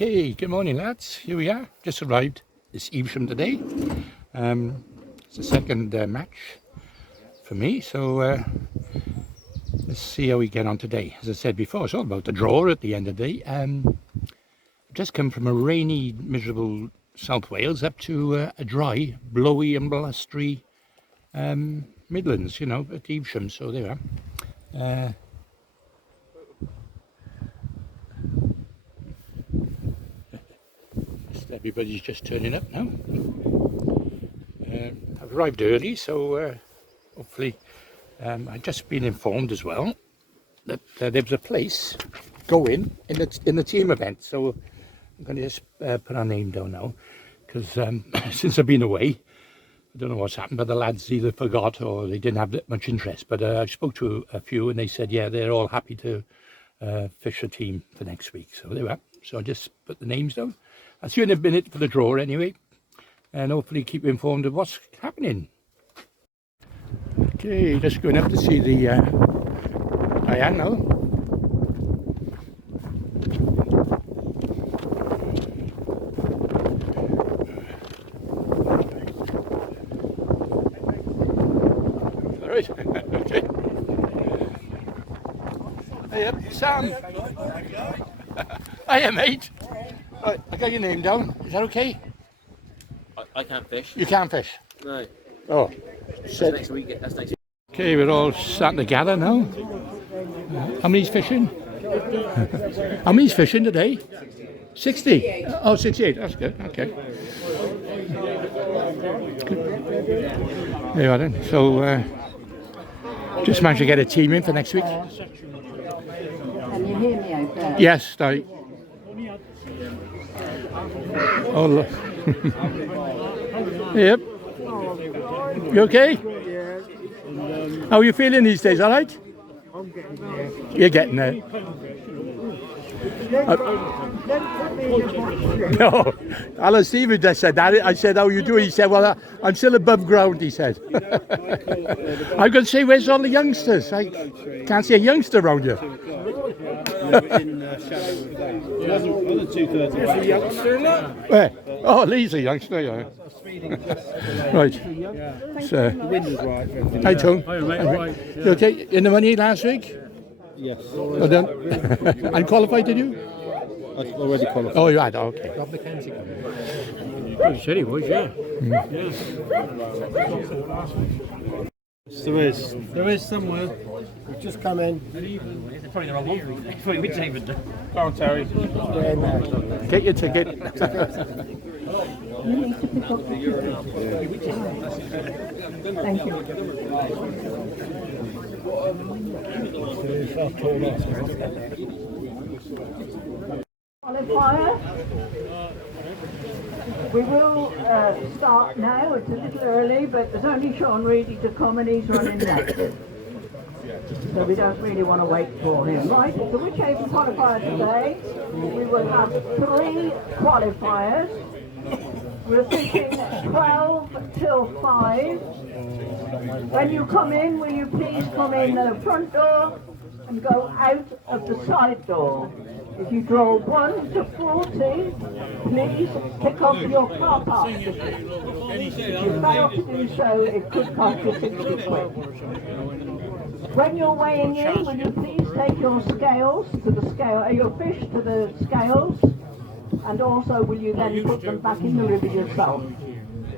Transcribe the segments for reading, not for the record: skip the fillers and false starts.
Okay, good morning lads, here we are, just arrived. It's Evesham today. It's the second match for me, so let's see how we get on today. As I said before, it's all about the draw at the end of the day. I've just come from a rainy, miserable South Wales up to a dry, blowy and blustery Midlands, you know, at Evesham, so there we are. Everybody's just turning up now. I've arrived early, so hopefully I've just been informed as well that there was a place going in the team event. So I'm going to just put our name down now, because since I've been away, I don't know what's happened, but the lads either forgot or they didn't have that much interest. But I spoke to a few and they said, yeah, they're all happy to fish a team for next week. So there we are. So I just put the names down. I'll see you in a minute for the draw anyway, and hopefully keep you informed of what's happening. Okay, just going up to see the Diane now. All right, okay. Hey up, Sam. Hiya mate. Right, I got your name down. Is that okay? I can't fish. You can't fish? No. Oh. That's next week. That's next week. Okay, we're all starting to gather now. How many's fishing? How many's fishing today? 60? Oh, 68. That's good. Okay. Good. There you are then. So, just managed to get a team in for next week. Can you hear me okay? Yes, I. Oh, look. Yep. You okay? How are you feeling these days? All right? I'm getting there. You're getting there. No, Alan Stevens just said that. I said, how are you doing? He said, well, I'm still above ground, he said. I'm going to say, where's all the youngsters? I can't see a youngster around here. There's a youngster in that. Where? Oh, Lee's a youngster, yeah. Right. So, The wind was right. hi, Tone. You okay? In the money last week? Yes. Well done. Unqualified, did you? I've already qualified. Oh, you had, okay. He said he was, yeah. There is somewhere. We've just come in. It's probably the wrong one. It's probably with David. Go on, Terry. Get in there. Get your ticket. You need to pick up the Thank you. Qualifier. We will start now. It's a little early, but there's only Sean Reedy to come and he's running next. So we don't really want to wait for him. Right, the Warwickshire qualifier today, we will have 3 qualifiers. We're fishing 12 till 5. When you come in, will you please come in the front door and go out of the side door. If you draw 1 to 40, please pick up your car park ticket. If you fail to do so, it could cost you 60 quid. When you're weighing in, will you please take your scales to the your fish to the scales, and also will you then put them back in the river yourself.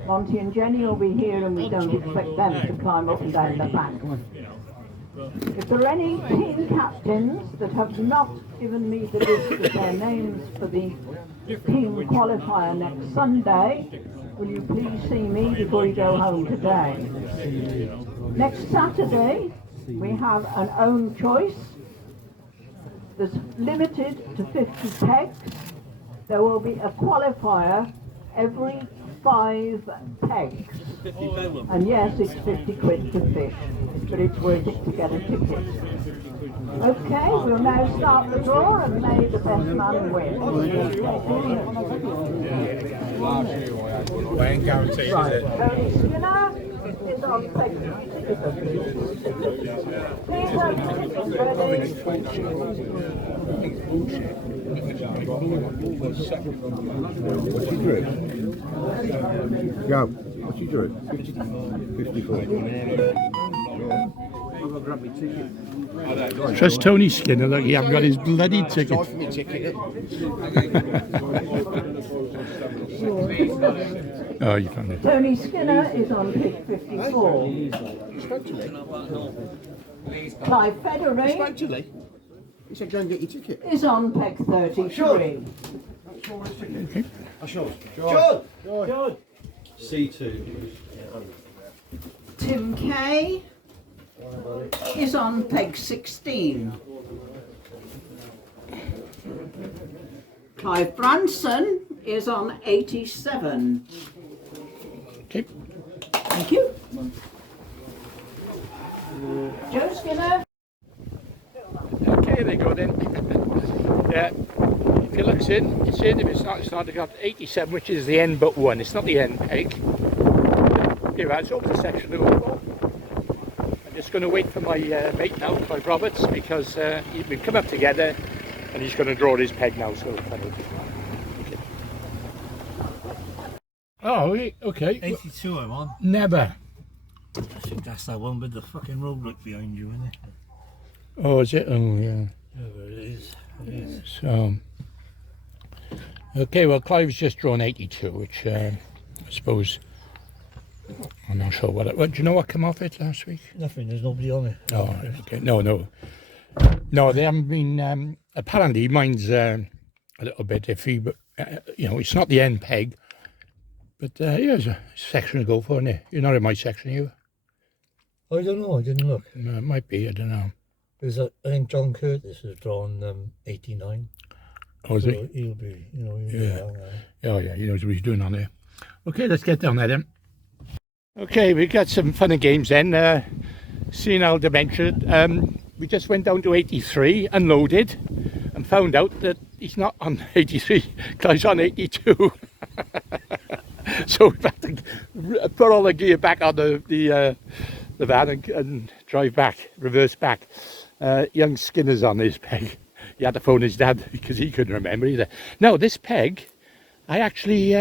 Monty and Jenny will be here and we don't expect them to climb up and down the bank. If there are any team captains that have not given me the list of their names for the team qualifier next Sunday, will you please see me before you go home today? Next Saturday, we have an own choice. There's limited to 50 pegs. There will be a qualifier every 5 pegs. And yes, it's 50 quid to fish, but it's worth it to get a ticket. Okay, we'll now start the draw and may the best man win. I ain't guaranteed, is it? Tony Skinner is is on peg 56. What's your drip? Go. What's your drip? 54. Trust Tony Skinner, look, he hasn't got his bloody ticket. Oh, you found it. Tony Skinner is on peg 54. Clive Federer Actually, he said go and get your ticket. is on peg 33. John! C2. Tim Kay is on peg 16. Clive Branson is on 87. Okay. Thank you. Joe Skinner. Okay, they go then. Yeah. If you look in, it's in. If it's not, they got 87, which is the end but one. It's not the end peg. Okay, right, it's over the section overall. I'm just going to wait for my mate now, Clive Roberts, because we've come up together and he's going to draw his peg now. So, okay. Oh, okay. 82 I'm on. Never. I think that's that one with the fucking roadblock behind you, isn't it? Oh, is it? Oh, yeah. Oh, it is. It is. So, okay, well, Clive's just drawn 82, which I suppose, I'm not sure what do you know what came off it last week? Nothing, there's nobody on it. Oh, okay, no, they haven't been, apparently mine's a little bit iffy, but, you know, it's not the end peg, but yeah, there's a section to go for, isn't it? You're not in my section, you? I don't know, I didn't look. No, it might be, I don't know. There's I think John Curtis has drawn 89. Oh, is So it? he'll be, you know, he'll Yeah. be well, Oh, yeah, he knows what he's doing on there. Okay, let's get down there then. Okay, we've got some fun and games then. Senile dementia. We just went down to 83, unloaded, and found out that he's not on 83, Clive's on 82. So we've had to put all the gear back on the van and drive back, reverse back. Young Skinner's on his peg. He had to phone his dad because he couldn't remember either. Now, this peg, I actually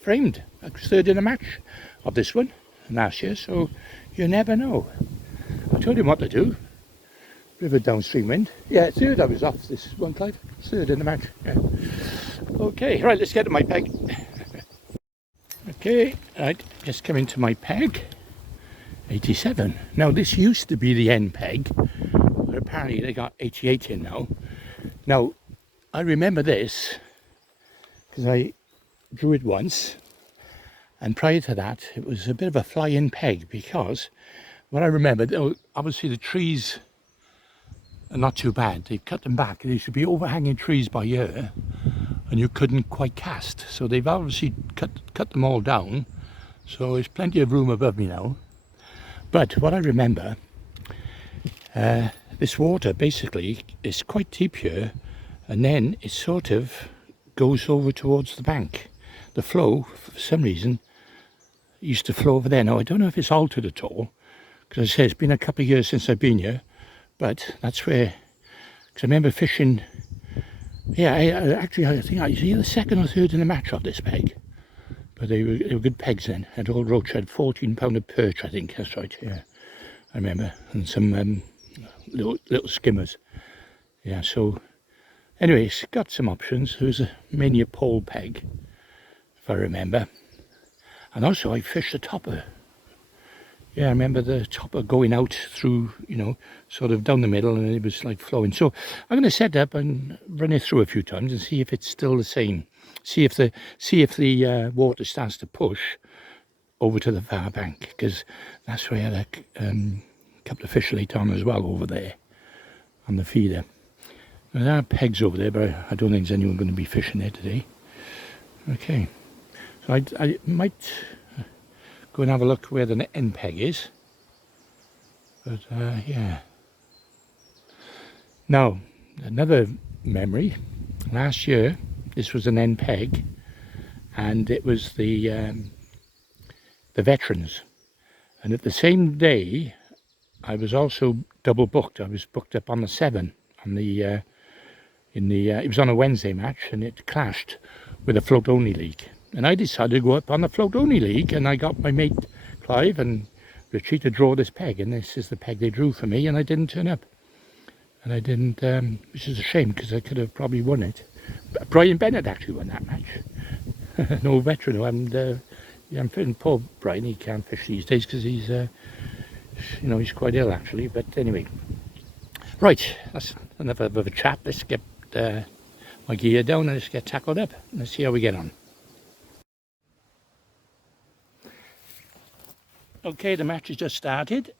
framed. I was third in a match of this one last year, so you never know. I told him what to do. River downstream wind. Yeah, third I was off this one, Clive. Third in the match. Yeah. Okay, right, let's get to my peg. Okay, right, just come into my peg. 87. Now, this used to be the end peg, but apparently they got 88 in now. Now, I remember this because I drew it once, and prior to that it was a bit of a fly-in peg, because what I remember, obviously the trees are not too bad. They've cut them back. There should be overhanging trees by here and you couldn't quite cast, so they've obviously cut them all down, so there's plenty of room above me now. But what I remember, this water basically is quite deep here, and then it sort of goes over towards the bank. The flow, for some reason, used to flow over there. Now, I don't know if it's altered at all, because as I say, it's been a couple of years since I've been here, but that's where, because I remember fishing, yeah, I think I was either second or third in the match of this peg. But they were good pegs then. And old Roach had 14-pound of perch, I think. That's right, yeah. I remember. And some little skimmers. Yeah, so anyway, it's got some options. There was mainly a pole peg, if I remember. And also I fished a topper. Yeah, I remember the topper going out through, you know, sort of down the middle, and it was like flowing. So I'm going to set up and run it through a few times and see if it's still the same. See if the water starts to push over to the far bank, because that's where I had a couple of fish later on as well over there on the feeder. Now, there are pegs over there, but I don't think there's anyone going to be fishing there today. Okay, so I might go and have a look where the end peg is. But yeah. Now, another memory. Last year, this was an end peg, and it was the veterans. And at the same day, I was also double booked. I was booked up on the 7 on the it was on a Wednesday match, and it clashed with a float only league. And I decided to go up on the float only league, and I got my mate Clive and Richie to draw this peg, and this is the peg they drew for me, and I didn't turn up. And I didn't, which is a shame because I could have probably won it. But Brian Bennett actually won that match. No veteran, and yeah, I'm feeling poor Brian. He can't fish these days because he's, you know, he's quite ill actually. But anyway, right, that's enough of a chat. Let's get my gear down and let's get tackled up. Let's see how we get on. Okay, the match has just started.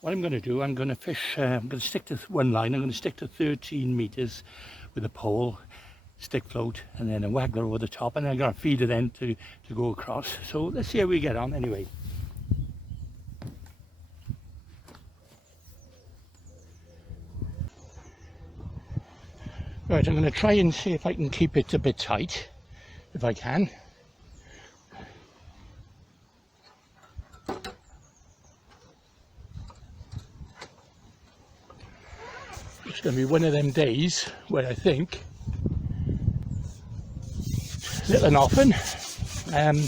What I'm going to do, I'm going to fish, I'm going to stick to one line. I'm going to stick to 13 meters with a pole, stick float, and then a waggler over the top, and then I'm going to feed it then to go across. So let's see how we get on anyway. Right, I'm going to try and see if I can keep it a bit tight, if I can. It's going to be one of them days where I think, little and often,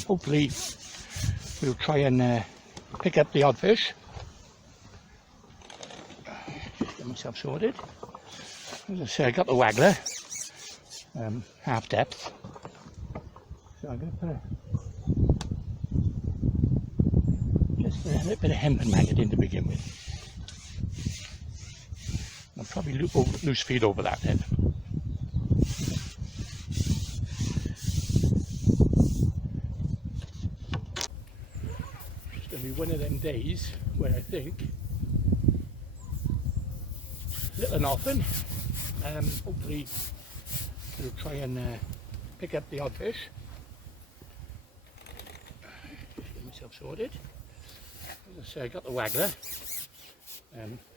hopefully we'll try and pick up the odd fish. Just get myself sorted. As I say, I got the waggler, half depth. So I'm going to put just a little bit of hempen maggot in to begin with. I'll probably loose feed over that then. It's going to be one of them days where I think, little and often, hopefully we'll try and pick up the odd fish. Just get myself sorted. As I say, I got the waggler,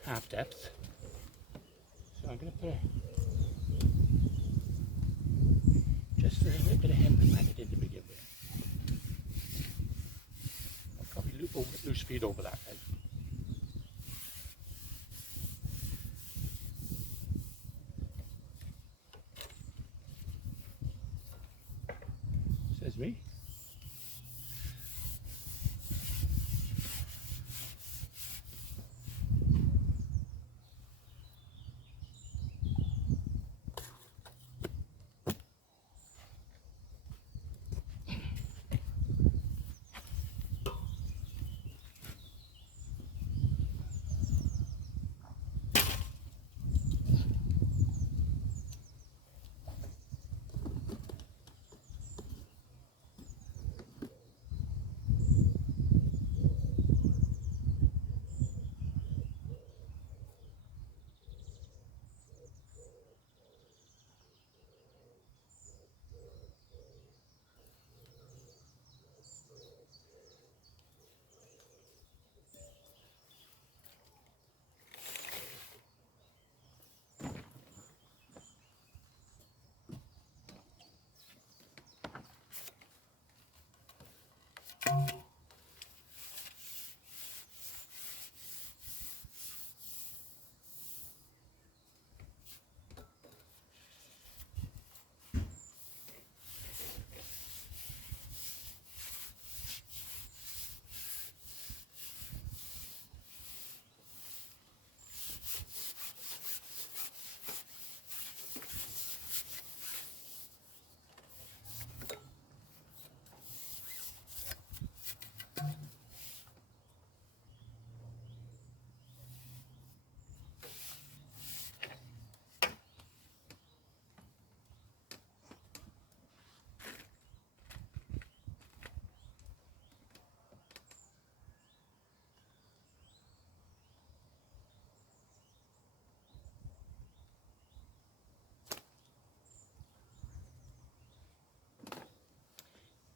half depth. So I'm going to put just a little bit of hempen maggot in to begin with. I'll probably loose feed over that then. Says me.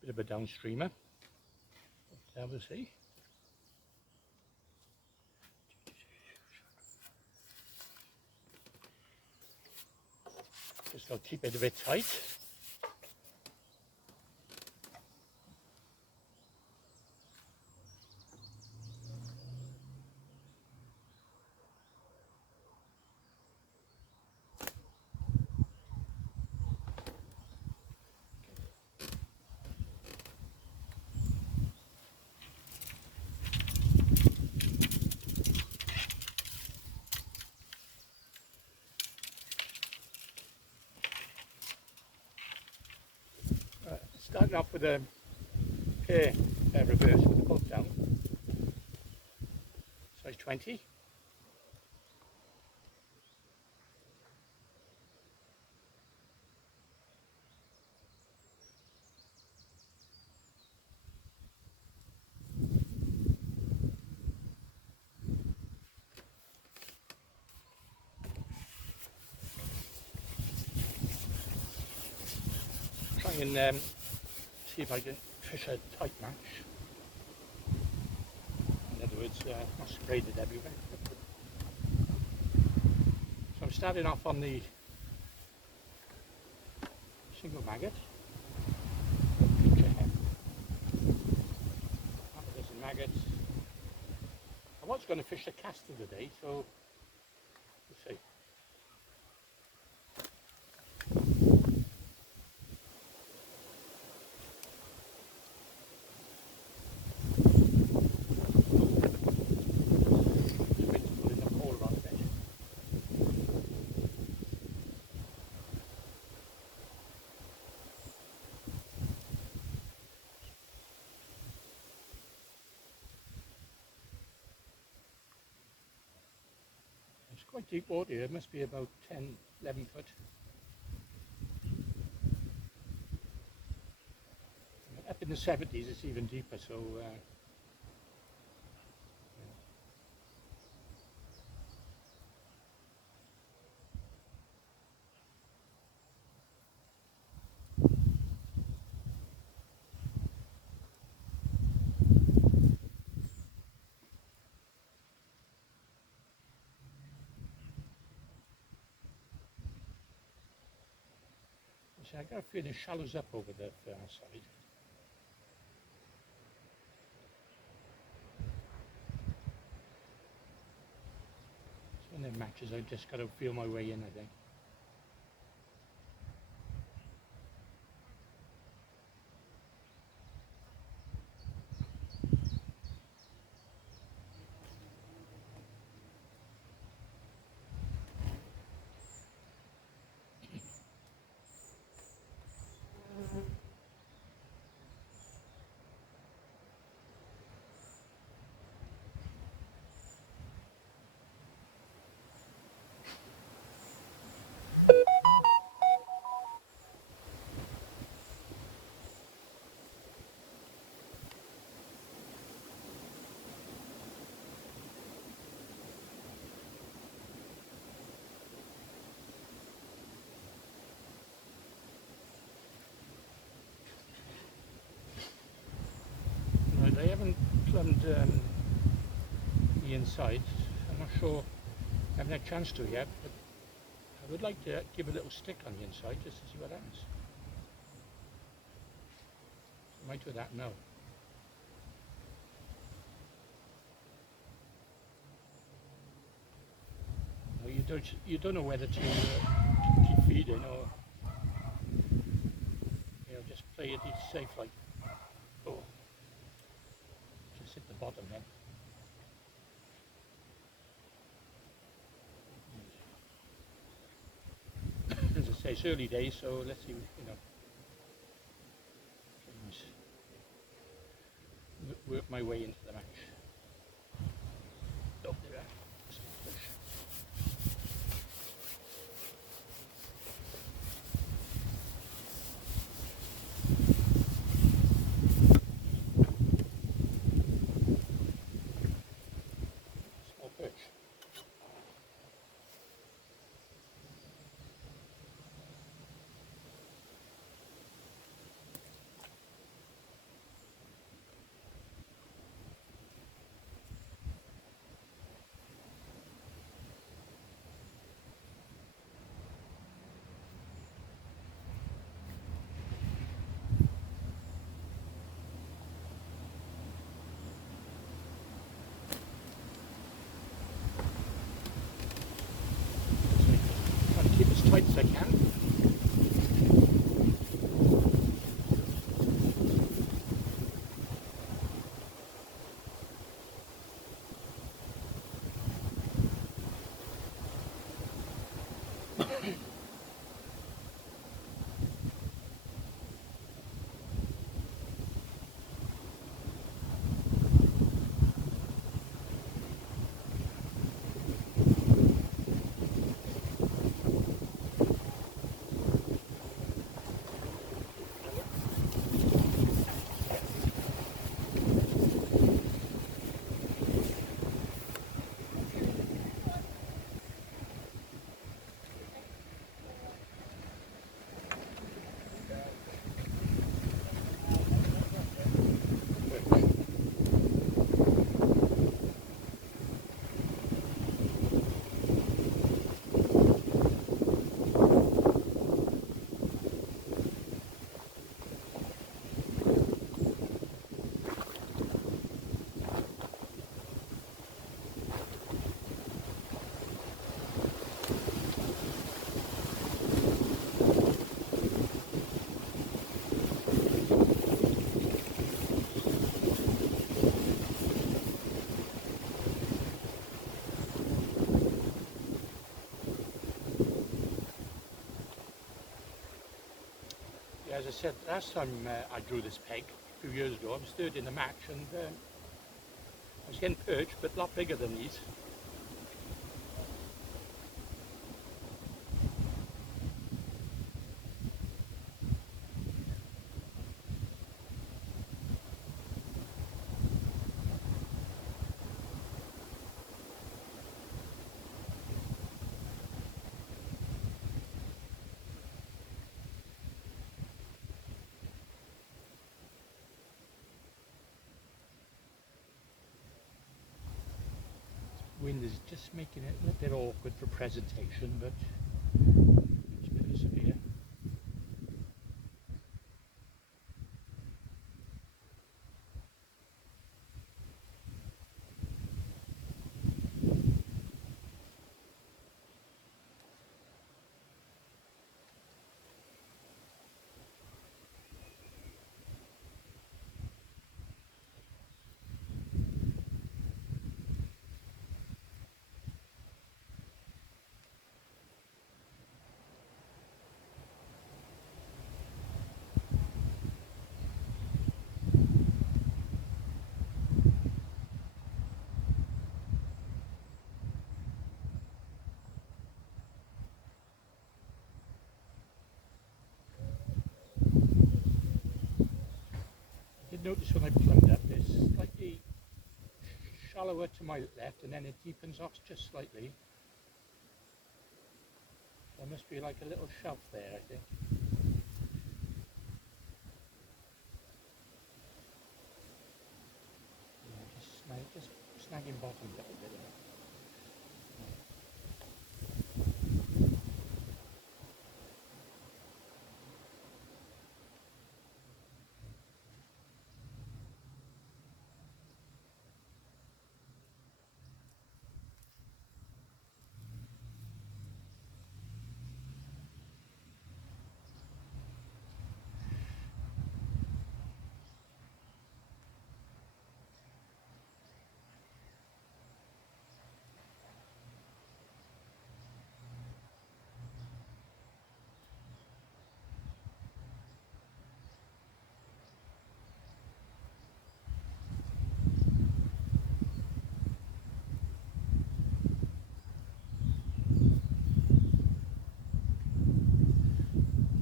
Bit of a downstreamer, there we see. Just got to keep it a bit tight. starting off with a pair reverse with the bolt down, size 20. Try and see if I can fish a tight match. In other words, not sprayed it everywhere. So I'm starting off on the single maggot. Picture head. Half a dozen maggots. I was going to fish a caster today, so we'll see. It's quite deep water here, it must be about 10, 11 foot. Up in the 70s it's even deeper, so see, I got a feeling it shallows up over the far side. So when it matches, I just got to feel my way in, I think. Right, I haven't plumbed the inside. I'm not sure, I haven't had a chance to yet, but I would like to give a little stick on the inside just to see what happens. I might do that now. No, you don't know whether to keep feeding or just play it safe like. Oh, just hit the bottom then. As I say, it's early days, so let's see, work my way into the match. Oh, there we are. Small fish. Small perch. Trying to keep as tight as I can. as I said, last time I drew this peg, a few years ago, I was third in the match, and I was getting perch, but a lot bigger than these. Wind is just making it a little bit awkward for presentation, but just persevere. Did notice when I plumbed up, it's slightly shallower to my left, and then it deepens off just slightly. There must be like a little shelf there, I think. Yeah, just snagging bottom a little bit.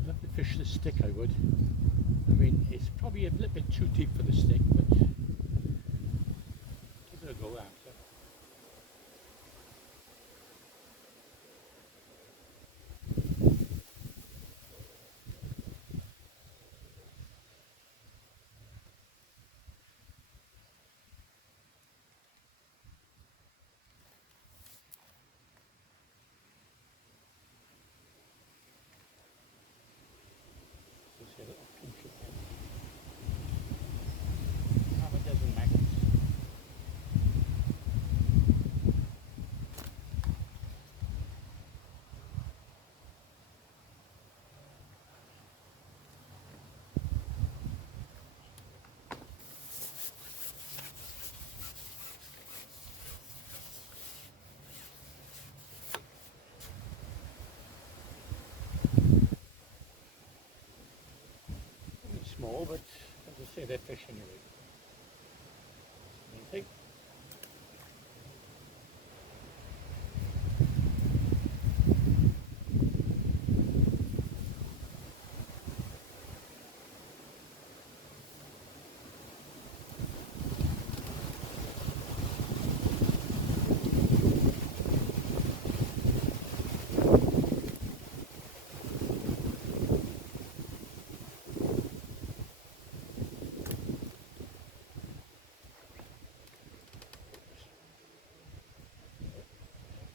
Love to fish the stick, I would. I mean, it's probably a little bit too deep for the stick, but give it a go after. Just get a little pinch of it. Half a dozen maggots. Small, but as I say, they're fishing already. Main thing.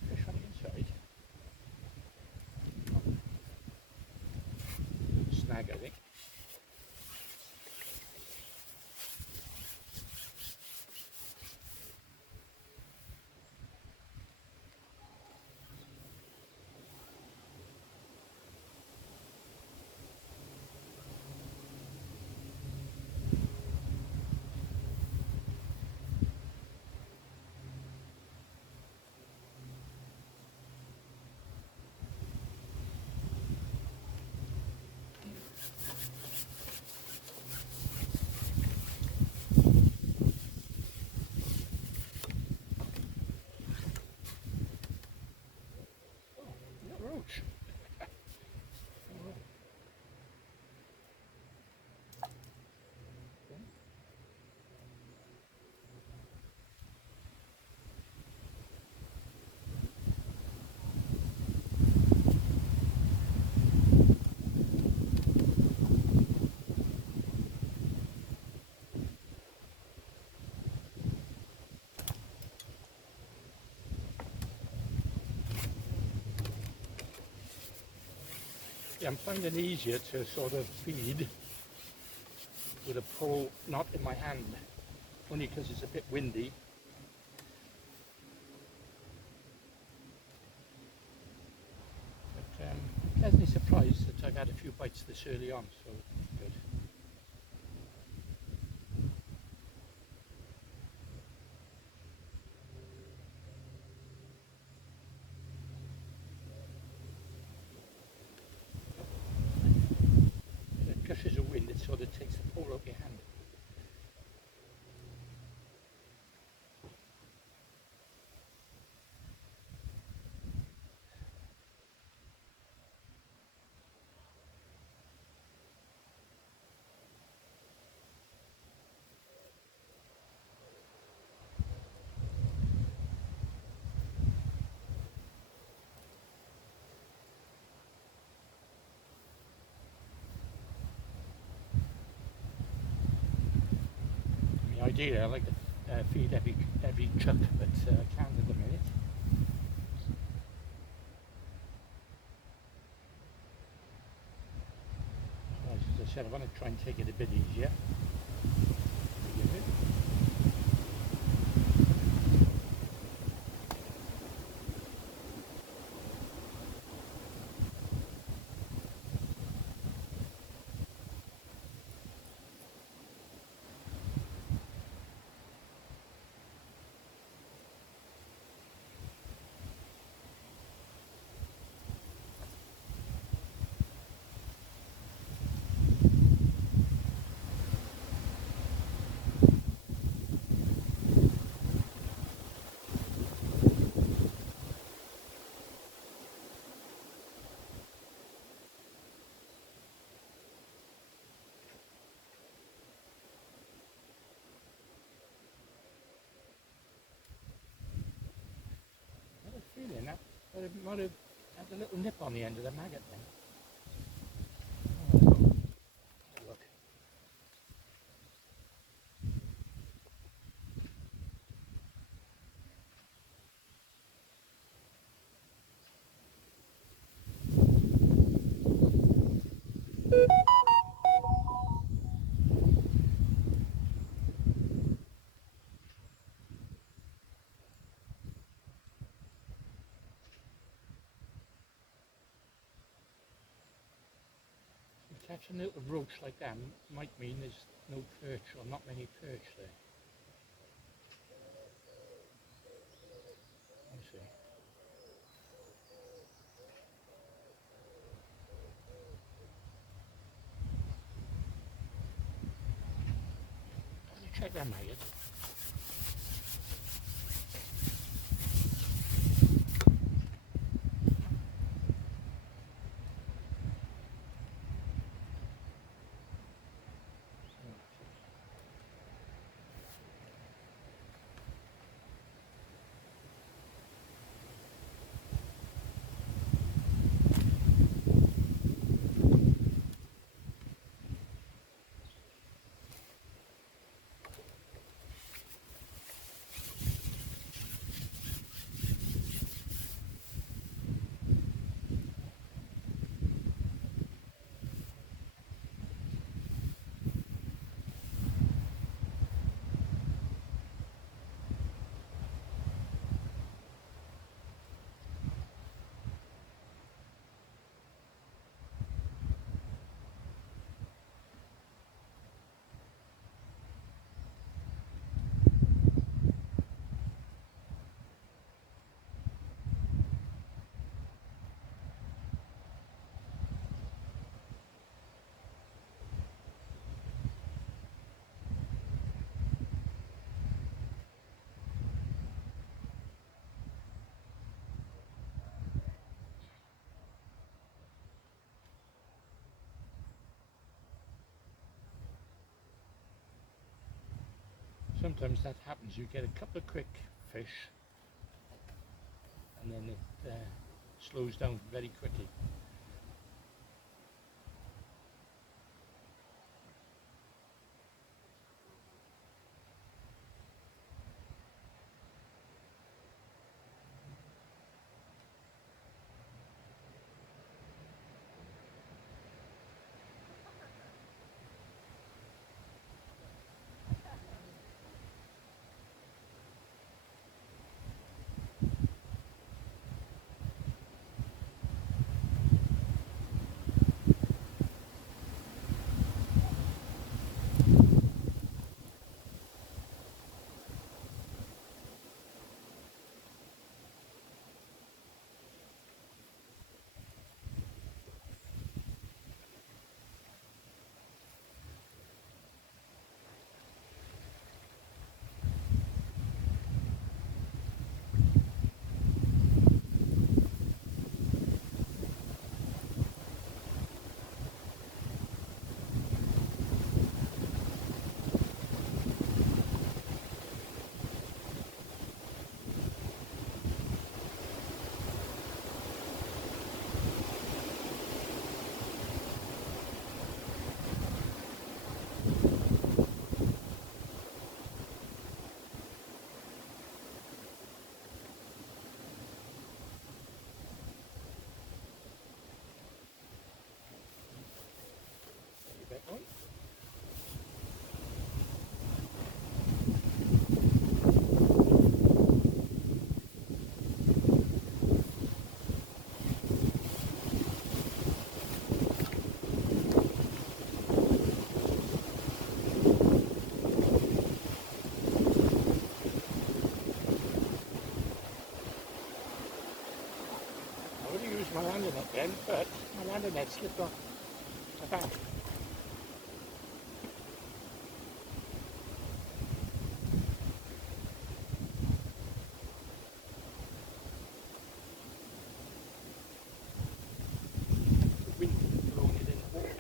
Fish on the inside. Snag, I think. Ouch. Yeah, I'm finding it easier to sort of feed with a pole not in my hand, only because it's a bit windy. But pleasantly surprised that I've had a few bites this early on, so good. The gushes of wind, it sort of takes the pole out of your hand. Ideally, I like to feed every chuck, but I can't at the minute. So as I said, I want to try and take it a bit easier. Begin with. I had a feeling that it might have had a little nip on the end of the maggot then. Oh, look. Catching a little roach like that might mean there's no perch or not many perch there. I see. Let me check that maggot. sometimes that happens. You get a couple of quick fish, and then it slows down very quickly. That one. I would have used my landing net then, but my landing net slipped off my back. The wind blowing it in the water.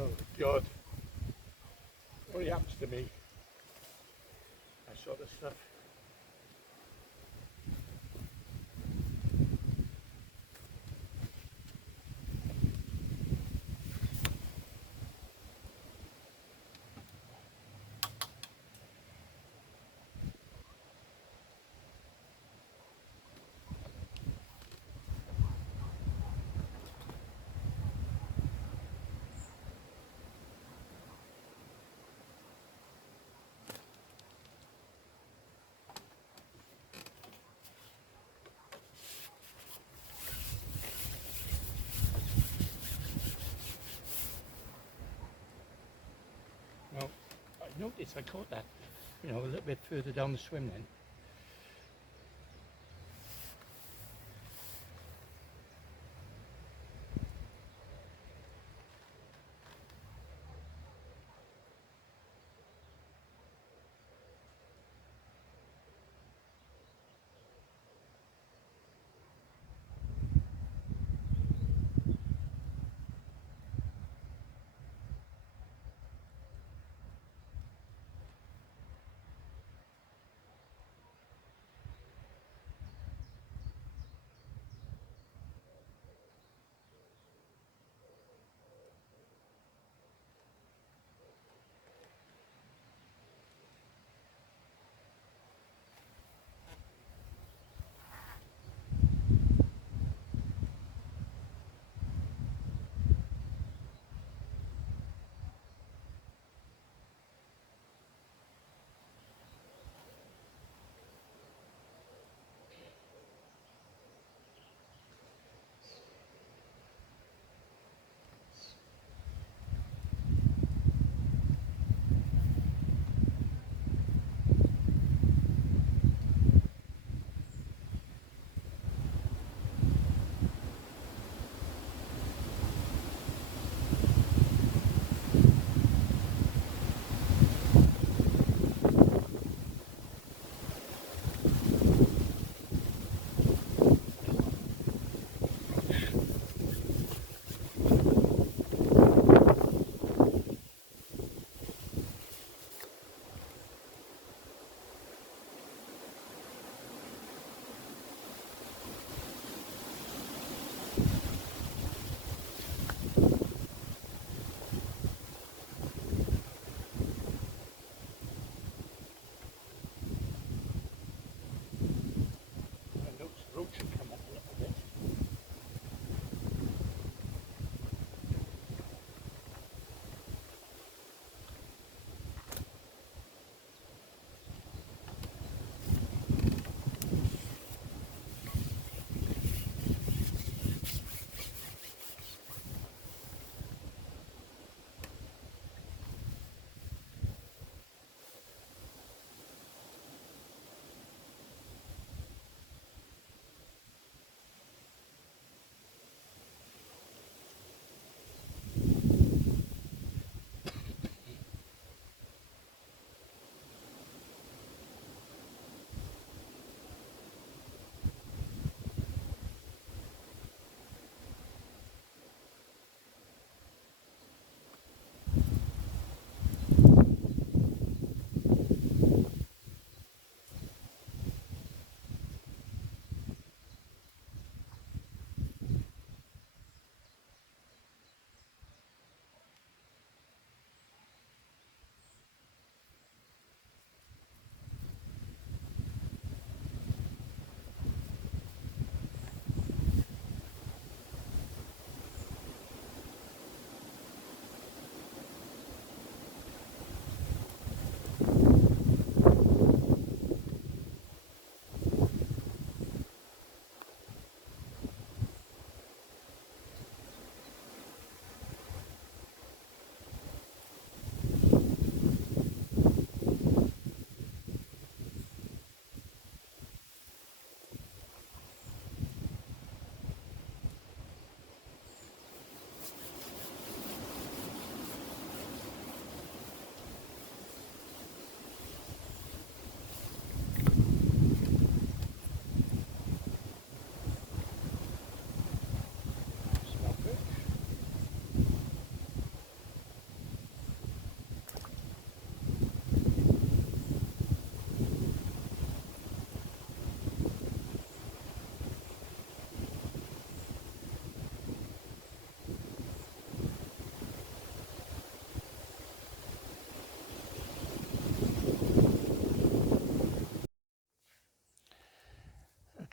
Oh God. What happens to me? That sort of stuff. Well, I noticed I caught that, a little bit further down the swim then.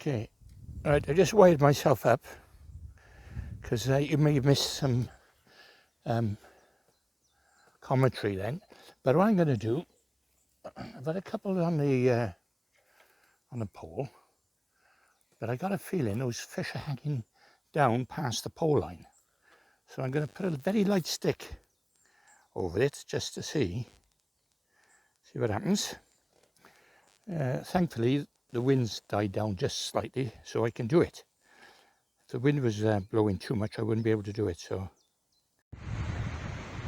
Okay, right, I just wired myself up because you may have missed some commentary then. But what I'm going to do, I've got a couple on the pole, but I got a feeling those fish are hanging down past the pole line. So I'm going to put a very light stick over it just to see what happens. Thankfully, the wind's died down just slightly, so I can do it. If the wind was blowing too much, I wouldn't be able to do it. So,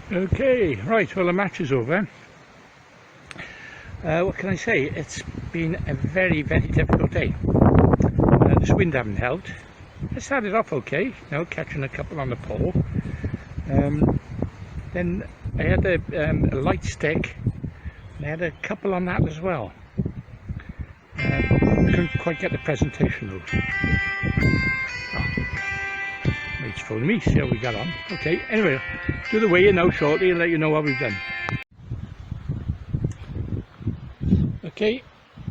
okay, right. Well, the match is over. What can I say? It's been a very, very difficult day. This wind hasn't helped. I started off okay, you know, catching a couple on the pole. Then I had a light stick, and I had a couple on that as well. Couldn't quite get the presentation right. Oh, mate's phoning me, see how we got on. Okay, anyway, do the weigh-in now shortly and let you know what we've done. Okay,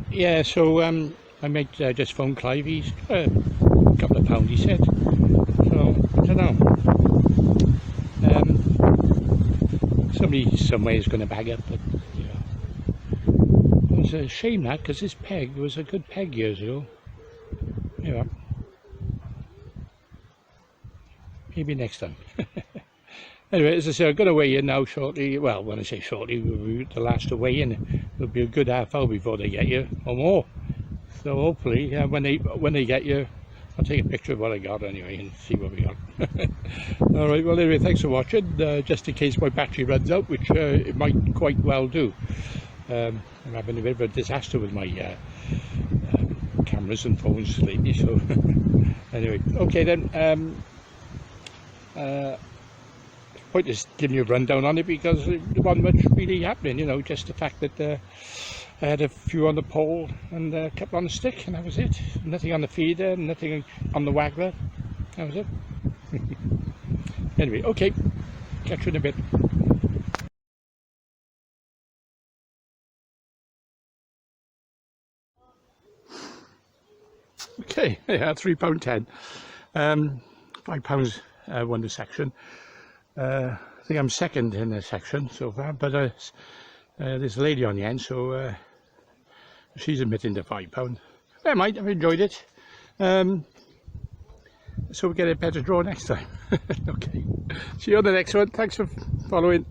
yeah, so I might just phone Clive. He's a couple of pounds, he said. So, I don't know. Somebody somewhere is going to bag up, but it was a shame that, because this peg was a good peg years ago. Yeah. Maybe next time. Anyway, as I say, I'm going to weigh in now shortly. Well, when I say shortly, we'll be the last to weigh in. It'll be a good half hour before they get here, or more. So hopefully, when they get here, I'll take a picture of what I got anyway and see what we got. All right. Well, anyway, thanks for watching. Just in case my battery runs out, which it might quite well do. I'm having a bit of a disaster with my cameras and phones lately. So anyway, okay then. Point is giving you a rundown on it because there wasn't much really happening, you know, just the fact that I had a few on the pole and a couple on the stick, and that was it. Nothing on the feeder, nothing on the waggler, that was it. Anyway, okay, catch you in a bit. Okay, yeah, £3.10, £5 won the section. I think I'm second in the section so far, but there's a lady on the end, so she's admitting to £5. Never mind, I've enjoyed it. So we'll get a better draw next time. Okay, see you on the next one. Thanks for following.